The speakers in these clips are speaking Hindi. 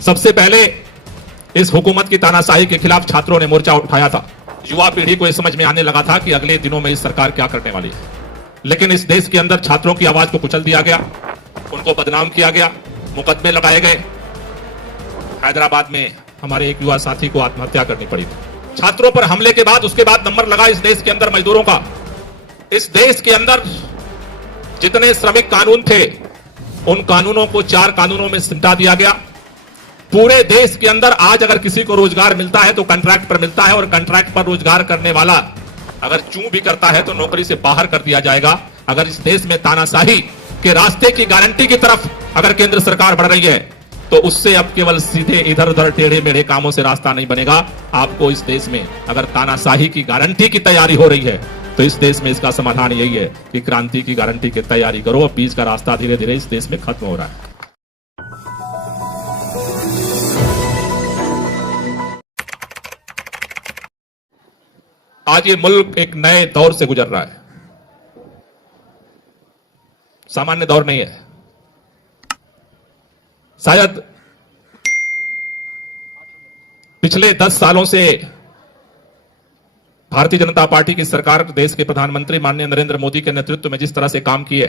सबसे पहले इस हुकूमत की तानाशाही के खिलाफ छात्रों ने मोर्चा उठाया था। युवा पीढ़ी को यह समझ में आने लगा था कि अगले दिनों में इस सरकार क्या करने वाली है, लेकिन इस देश के अंदर छात्रों की आवाज को कुचल दिया गया, उनको बदनाम किया गया, मुकदमे लगाए गए। हैदराबाद में हमारे एक युवा साथी को आत्महत्या करनी पड़ी थी। छात्रों पर हमले के बाद उसके बाद नंबर लगा इस देश के अंदर मजदूरों का। इस देश के अंदर जितने श्रमिक कानून थे उन कानूनों को 4 कानूनों में सिमटा दिया गया। पूरे देश के अंदर आज अगर किसी को रोजगार मिलता है तो कॉन्ट्रैक्ट पर मिलता है, और कॉन्ट्रैक्ट पर रोजगार करने वाला अगर चूं भी करता है तो नौकरी से बाहर कर दिया जाएगा। अगर इस देश में तानाशाही के रास्ते की गारंटी की तरफ अगर केंद्र सरकार बढ़ रही है तो उससे अब केवल सीधे इधर उधर टेढ़े मेढ़े कामों से रास्ता नहीं बनेगा। आपको इस देश में अगर तानाशाही की गारंटी की तैयारी हो रही है तो इस देश में इसका समाधान यही है कि क्रांति की गारंटी की तैयारी करो। बीच का रास्ता धीरे धीरे इस देश में खत्म हो रहा है। आज ये मुल्क एक नए दौर से गुजर रहा है, सामान्य दौर नहीं है। शायद पिछले 10 सालों से भारतीय जनता पार्टी की सरकार देश के प्रधानमंत्री माननीय नरेंद्र मोदी के नेतृत्व में जिस तरह से काम किए,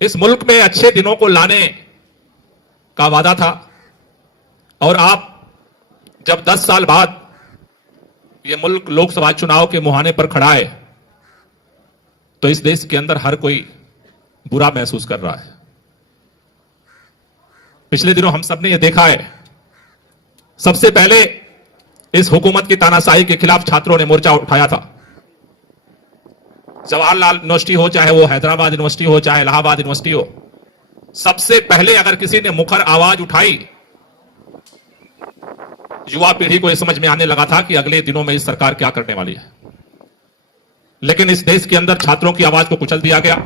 इस मुल्क में अच्छे दिनों को लाने का वादा था। और आप जब 10 साल बाद ये मुल्क लोकसभा चुनाव के मुहाने पर खड़ा है तो इस देश के अंदर हर कोई बुरा महसूस कर रहा है। पिछले दिनों हम सबने ये देखा है, सबसे पहले इस हुकूमत की तानाशाही के खिलाफ छात्रों ने मोर्चा उठाया था। जवाहरलाल यूनिवर्सिटी हो, चाहे वो हैदराबाद यूनिवर्सिटी हो, चाहे इलाहाबाद यूनिवर्सिटी हो, सबसे पहले अगर किसी ने मुखर आवाज उठाई, युवा पीढ़ी को यह समझ में आने लगा था कि अगले दिनों में इस सरकार क्या करने वाली है। लेकिन इस देश के अंदर छात्रों की आवाज को कुचल दिया गया,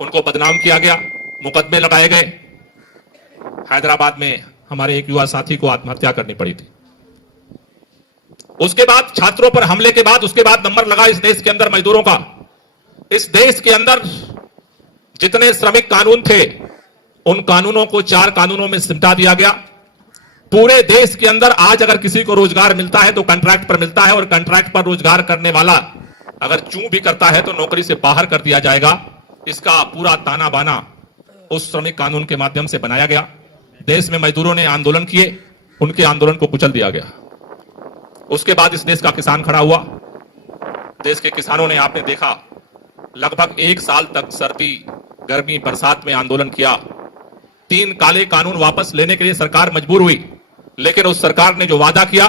उनको बदनाम किया गया, मुकदमे लगाए गए। हैदराबाद में हमारे एक युवा साथी को आत्महत्या करनी पड़ी थी। उसके बाद छात्रों पर हमले के बाद उसके बाद नंबर लगा इस देश के अंदर मजदूरों का। इस देश के अंदर जितने श्रमिक कानून थे उन कानूनों को 4 कानूनों में सिमटा दिया गया। पूरे देश के अंदर आज अगर किसी को रोजगार मिलता है तो कॉन्ट्रैक्ट पर मिलता है, और कॉन्ट्रैक्ट पर रोजगार करने वाला अगर चूं भी करता है तो नौकरी से बाहर कर दिया जाएगा। इसका पूरा ताना बाना उस श्रमिक कानून के माध्यम से बनाया गया। देश में मजदूरों ने आंदोलन किए, उनके आंदोलन को कुचल दिया गया। उसके बाद इस देश का किसान खड़ा हुआ। देश के किसानों ने, आपने देखा, लगभग 1 साल तक सर्दी गर्मी बरसात में आंदोलन किया। 3 काले कानून वापस लेने के लिए सरकार मजबूर हुई, लेकिन उस सरकार ने जो वादा किया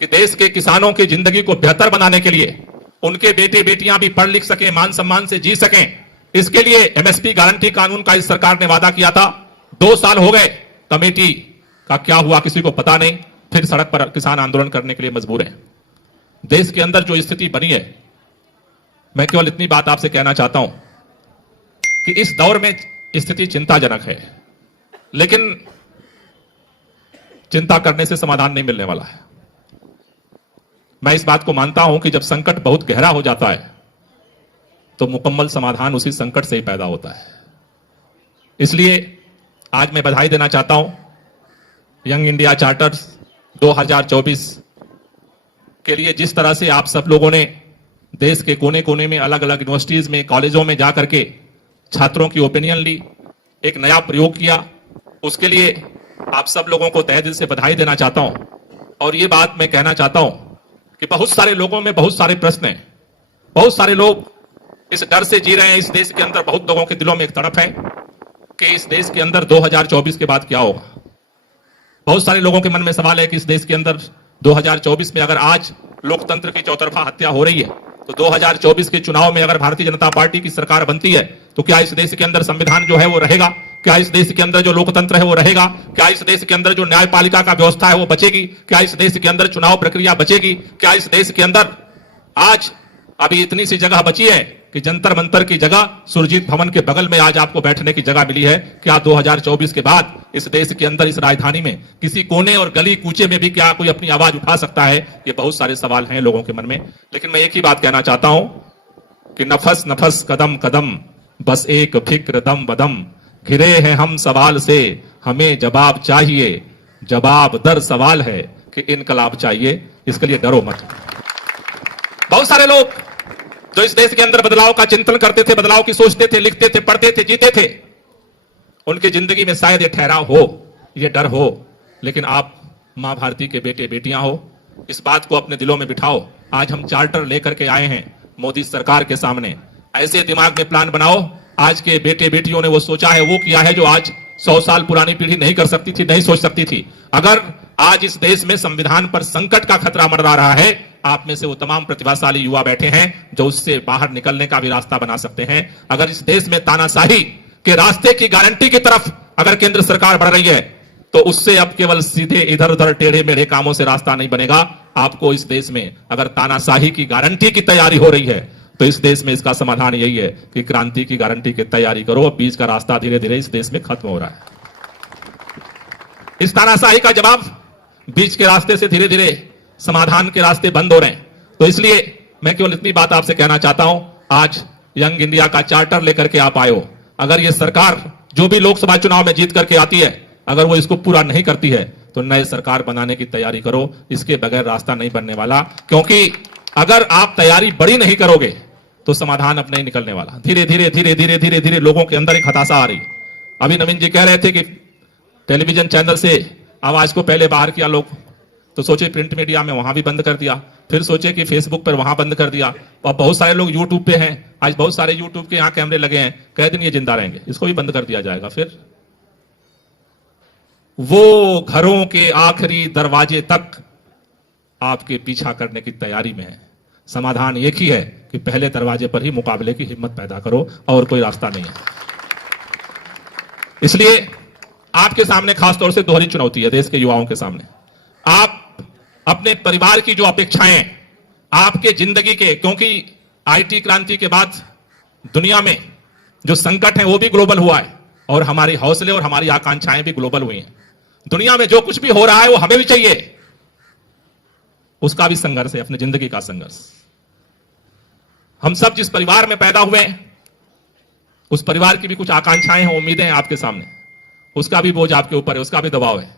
कि देश के किसानों की जिंदगी को बेहतर बनाने के लिए उनके बेटे बेटियां भी पढ़ लिख सकें, मान सम्मान से जी सकें, इसके लिए एमएसपी गारंटी कानून का इस सरकार ने वादा किया था। 2 साल हो गए, कमेटी का क्या हुआ किसी को पता नहीं। फिर सड़क पर किसान आंदोलन करने के लिए मजबूर हैं। देश के अंदर जो स्थिति बनी है, मैं केवल इतनी बात आपसे कहना चाहता हूं कि इस दौर में स्थिति चिंताजनक है, लेकिन चिंता करने से समाधान नहीं मिलने वाला है। मैं इस बात को मानता हूं कि जब संकट बहुत गहरा हो जाता है तो मुकम्मल समाधान उसी संकट से ही पैदा होता है। इसलिए आज मैं बधाई देना चाहता हूं यंग इंडिया चार्टर्स 2024 के लिए। जिस तरह से आप सब लोगों ने देश के कोने कोने में अलग अलग यूनिवर्सिटीज में, कॉलेजों में जाकर के छात्रों की ओपिनियन ली, एक नया प्रयोग किया, उसके लिए आप सब लोगों को तहे दिल से बधाई देना चाहता हूं। और ये बात मैं कहना चाहता हूं कि बहुत सारे लोगों में बहुत सारे प्रश्न हैं, बहुत सारे लोग इस डर से जी रहे हैं। इस देश के अंदर बहुत लोगों के दिलों में एक तड़प है कि इस देश के अंदर 2024 के बाद क्या होगा। बहुत सारे लोगों के मन में सवाल है कि इस देश के अंदर 2024 में अगर आज लोकतंत्र की चौतरफा हत्या हो रही है तो 2024 के चुनाव में अगर भारतीय जनता पार्टी की सरकार बनती है तो क्या इस देश के अंदर संविधान जो है वो रहेगा? क्या इस देश के अंदर जो लोकतंत्र है वो रहेगा? क्या इस देश के अंदर जो न्यायपालिका का व्यवस्था है वो बचेगी? क्या इस देश के अंदर चुनाव प्रक्रिया बचेगी? क्या इस देश के अंदर आज अभी इतनी सी जगह बची है कि जंतर मंतर की जगह सुरजीत भवन के बगल में आज आपको बैठने की जगह मिली है? क्या 2024 के बाद इस देश के अंदर, इस राजधानी में, किसी कोने और गली कूचे में भी क्या कोई अपनी आवाज उठा सकता है? ये बहुत सारे सवाल हैं लोगों के मन में। लेकिन मैं एक ही बात कहना चाहता हूं कि नफस नफस कदम कदम बस एक फिक्र दम बदम, घिरे हैं हम सवाल से हमें जवाब चाहिए, जवाब दर सवाल है कि इनकलाब चाहिए, इसके लिए डरो मत। बहुत सारे लोग जो इस देश के अंदर बदलाव का चिंतन करते थे, बदलाव की सोचते थे, लिखते थे, पढ़ते थे, जीते थे, उनकी जिंदगी में शायद ये ठहराव हो, ये डर हो, लेकिन आप मां भारती के बेटे बेटियां हो, इस बात को अपने दिलों में बिठाओ। आज हम चार्टर लेकर के आए हैं मोदी सरकार के सामने। ऐसे दिमाग में प्लान बनाओ, आज के बेटे बेटियों ने वो सोचा है, वो किया है जो आज 100 साल पुरानी पीढ़ी नहीं कर सकती थी, नहीं सोच सकती थी। अगर आज इस देश में संविधान पर संकट का खतरा मंडरा रहा है, आप में से वो तमाम प्रतिभाशाली युवा बैठे हैं जो उससे बाहर निकलने का भी रास्ता बना सकते हैं। अगर इस देश में तानाशाही के रास्ते की गारंटी की तरफ अगर केंद्र सरकार बढ़ रही है, तो उससे अब केवल सीधे इधर उधर टेढ़े मेढ़े कामों से रास्ता नहीं बनेगा। आपको इस देश में अगर तानाशाही की गारंटी की तैयारी हो रही है, तो इस देश में इसका समाधान यही है कि क्रांति की गारंटी की तैयारी करो। बीच का रास्ता धीरे धीरे इस देश में खत्म हो रहा है। इस तानाशाही का जवाब बीच के रास्ते से धीरे धीरे समाधान के रास्ते बंद हो रहे हैं। तो इसलिए मैं केवल इतनी बात आपसे कहना चाहता हूं, आज यंग इंडिया का चार्टर लेकर के आप आए हो। अगर यह सरकार जो भी लोकसभा चुनाव में जीत करके आती है, अगर वो इसको पूरा नहीं करती है, तो नए सरकार बनाने की तैयारी करो। इसके बगैर रास्ता नहीं बनने वाला, क्योंकि अगर आप तैयारी बड़ी नहीं करोगे तो समाधान अब नहीं निकलने वाला। धीरे धीरे धीरे धीरे धीरे धीरे लोगों के अंदर एक हताशा आ रही है। अभी नवीन जी कह रहे थे कि टेलीविजन चैनल से आवाज को पहले बाहर किया लोग, तो सोचे प्रिंट मीडिया में वहां भी बंद कर दिया, फिर सोचे कि फेसबुक पर वहां बंद कर दिया, और बहुत सारे लोग यूट्यूब पे हैं। आज बहुत सारे यूट्यूब के यहाँ कैमरे लगे हैं, कह दिन ये जिंदा रहेंगे, इसको भी बंद कर दिया जाएगा। फिर वो घरों के आखिरी दरवाजे तक आपके पीछा करने की तैयारी में है। समाधान एक ही है कि पहले दरवाजे पर ही मुकाबले की हिम्मत पैदा करो, और कोई रास्ता नहीं है। इसलिए आपके सामने खासतौर से दोहरी चुनौती है देश के युवाओं के सामने। आप अपने परिवार की जो अपेक्षाएं, आपके जिंदगी के, क्योंकि आईटी क्रांति के बाद दुनिया में जो संकट है वो भी ग्लोबल हुआ है, और हमारे हौसले और हमारी आकांक्षाएं भी ग्लोबल हुई हैं। दुनिया में जो कुछ भी हो रहा है वो हमें भी चाहिए, उसका भी संघर्ष है, अपनी जिंदगी का संघर्ष। हम सब जिस परिवार में पैदा हुए हैं, उस परिवार की भी कुछ आकांक्षाएं हैं, उम्मीदें हैं आपके सामने, उसका भी बोझ आपके ऊपर है, उसका भी दबाव है।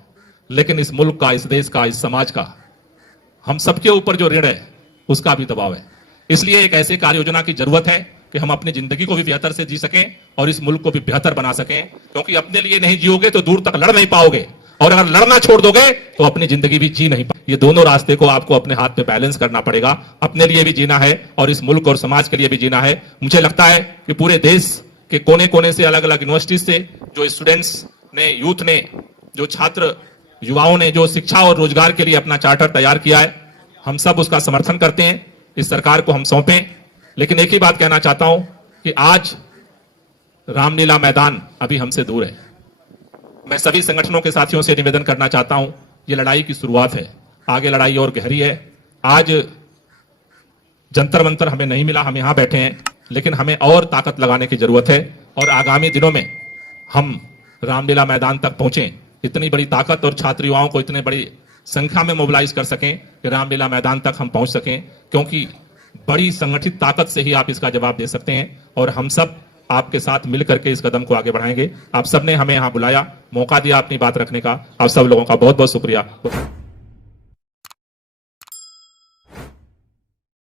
लेकिन इस मुल्क का, इस देश का, इस समाज का, हम सबके ऊपर जो ऋण है उसका भी दबाव है। इसलिए एक ऐसे कार्य योजना की जरूरत है कि हम अपनी जिंदगी को भी बेहतर से जी सकें और इस मुल्क को भी बेहतर बना सकें, क्योंकि अपने लिए नहीं जियोगे तो दूर तक लड़ नहीं पाओगे, और अगर लड़ना छोड़ दोगे तो अपनी जिंदगी भी जी नहीं पाओगे। ये दोनों रास्ते को आपको अपने हाथ में बैलेंस करना पड़ेगा। अपने लिए भी जीना है और इस मुल्क और समाज के लिए भी जीना है। मुझे लगता है कि पूरे देश के कोने कोने से, अलग अलग यूनिवर्सिटी से जो स्टूडेंट्स ने, यूथ ने, जो छात्र युवाओं ने जो शिक्षा और रोजगार के लिए अपना चार्टर तैयार किया है, हम सब उसका समर्थन करते हैं। इस सरकार को हम सौंपें। लेकिन एक ही बात कहना चाहता हूं कि आज रामलीला मैदान अभी हमसे दूर है। मैं सभी संगठनों के साथियों से निवेदन करना चाहता हूं, ये लड़ाई की शुरुआत है, आगे लड़ाई और गहरी है। आज जंतर मंतर हमें नहीं मिला, हम यहां बैठे हैं, लेकिन हमें और ताकत लगाने की जरूरत है, और आगामी दिनों में हम रामलीला मैदान तक पहुंचे, इतनी बड़ी ताकत और छात्र युवाओं को इतने बड़ी संख्या में मोबिलाइज कर सकें कि रामलीला मैदान तक हम पहुंच सकें, क्योंकि बड़ी संगठित ताकत से ही आप इसका जवाब दे सकते हैं। और हम सब आपके साथ मिलकर के इस कदम को आगे बढ़ाएंगे। आप सबने हमें यहां बुलाया, मौका दिया अपनी बात रखने का, आप सब लोगों का बहुत बहुत शुक्रिया।